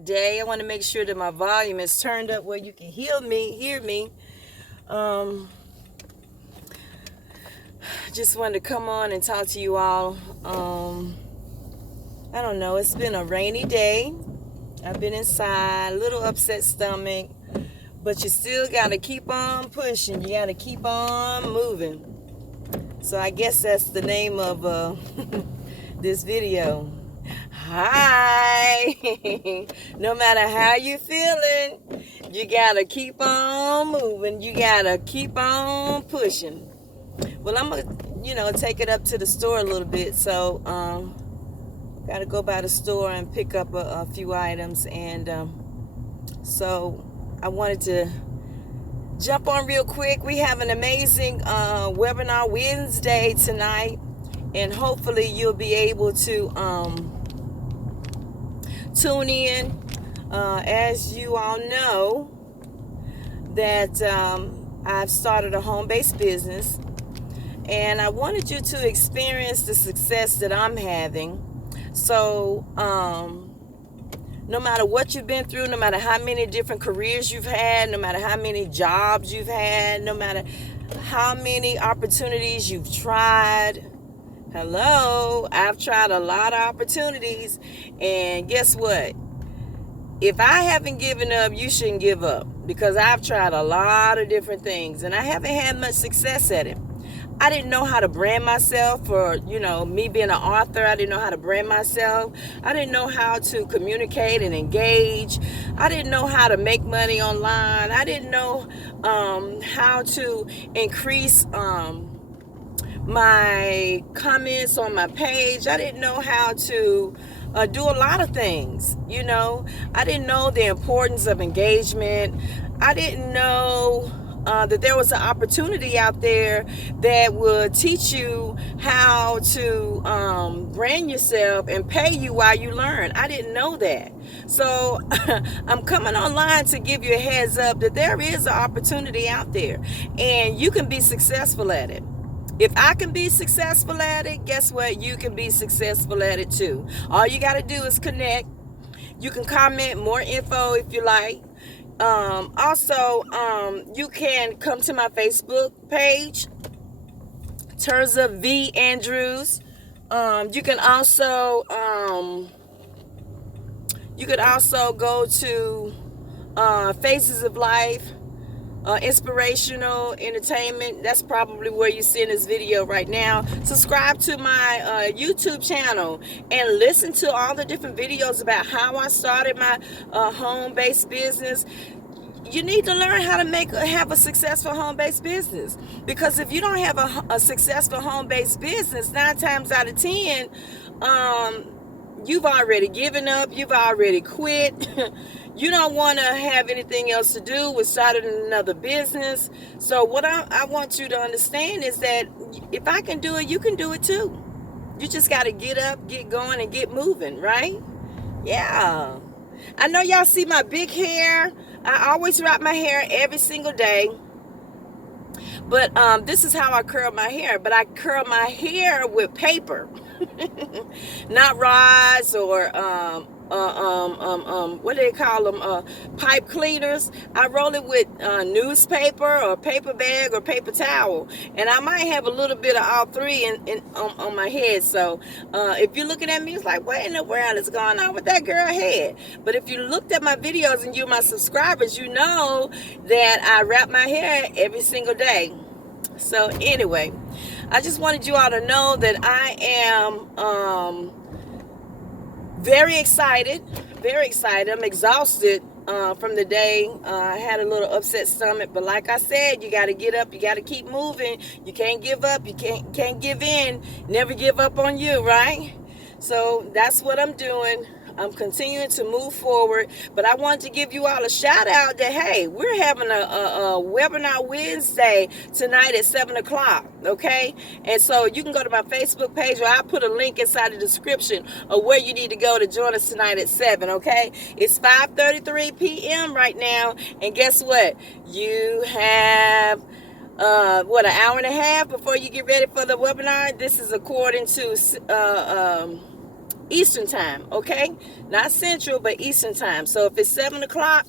Day. I want to make sure that my volume is turned up where you can hear me. Um, just wanted to come on and talk to you all. I don't know. It's been a rainy day. I've been inside, a little upset stomach, but you still got to keep on pushing. You got to keep on moving. So I guess that's the name of this video. Hi. No matter how you feeling, you gotta keep on moving. You gotta keep on pushing. Well, I'm gonna, take it up to the store a little bit. So, gotta go by the store and pick up a few items. And so I wanted to jump on real quick. We have an amazing webinar Wednesday tonight, and hopefully you'll be able to tune in. As you all know, that I've started a home-based business, and I wanted you to experience the success that I'm having. So no matter what you've been through, no matter how many different careers you've had, no matter how many jobs you've had, no matter how many opportunities you've tried, hello, I've tried a lot of opportunities, and guess what? If I haven't given up, you shouldn't give up, because I've tried a lot of different things and I haven't had much success at it. I didn't know how to brand myself, or me being an author, I didn't know how to brand myself. I didn't know how to communicate and engage. I didn't know how to make money online. I didn't know how to increase my comments on my page. I didn't know how to do a lot of things. I didn't know the importance of engagement. I didn't know that there was an opportunity out there that would teach you how to brand yourself and pay you while you learn. I didn't know that. So I'm coming online to give you a heads up that there is an opportunity out there, and you can be successful at it. If I can be successful at it, guess what? You can be successful at it too. All you got to do is connect. You can comment more info if you like. Also, you can come to my Facebook page, Terza V. Andrews. You can also go to Phaziz of Life. Inspirational entertainment. That's probably where you're seeing this video right now. Subscribe to my YouTube channel and listen to all the different videos about how I started my home-based business. You need to learn how to have a successful home-based business, because if you don't have a successful home-based business, 9 times out of 10, you've already given up. You've already quit. You don't want to have anything else to do with starting another business. So what I want you to understand is that if I can do it, you can do it too. You just got to get up, get going, and get moving, right? Yeah. I know y'all see my big hair. I always wrap my hair every single day. But this is how I curl my hair. But I curl my hair with paper. Not rods or what do they call them? Pipe cleaners. I roll it with newspaper or paper bag or paper towel, and I might have a little bit of all three on my head. So if you're looking at me, it's like, what in the world is going on with that girl head? But if you looked at my videos and you're my subscribers, you know that I wrap my hair every single day. So anyway, I just wanted you all to know that I am very excited. I'm exhausted from the day. I had a little upset stomach, but like I said, you got to get up. You got to keep moving. You can't give up. You can't give in. Never give up on you, right? So that's what I'm doing. I'm continuing to move forward, but I wanted to give you all a shout out that, hey, we're having a webinar Wednesday tonight at 7 o'clock, okay? And so you can go to my Facebook page, or I'll put a link inside the description of where you need to go to join us tonight at 7, okay? It's 5:33 p.m. right now, and guess what? You have an hour and a half before you get ready for the webinar. This is according to Eastern time, okay? Not Central, but Eastern time. So if it's 7 o'clock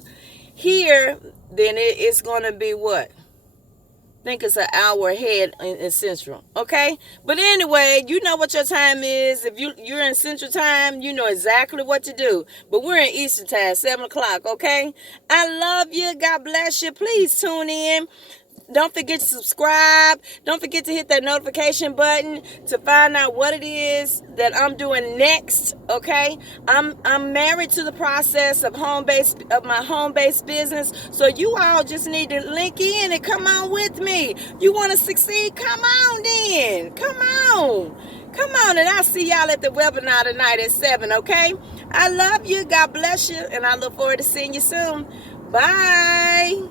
here, then it's going to be what? I think it's an hour ahead in Central, okay? But anyway, you know what your time is. If you're in Central time, you know exactly what to do. But we're in Eastern time, 7 o'clock, okay? I love you. God bless you. Please tune in. Don't forget to subscribe. Don't forget to hit that notification button to find out what it is that I'm doing next. Okay, I'm married to the process of my home-based business. So you all just need to link in and come on with me. You want to succeed? Come on then. Come on, and I'll see y'all at the webinar tonight at 7. Okay, I love you. God bless you, and I look forward to seeing you soon. Bye.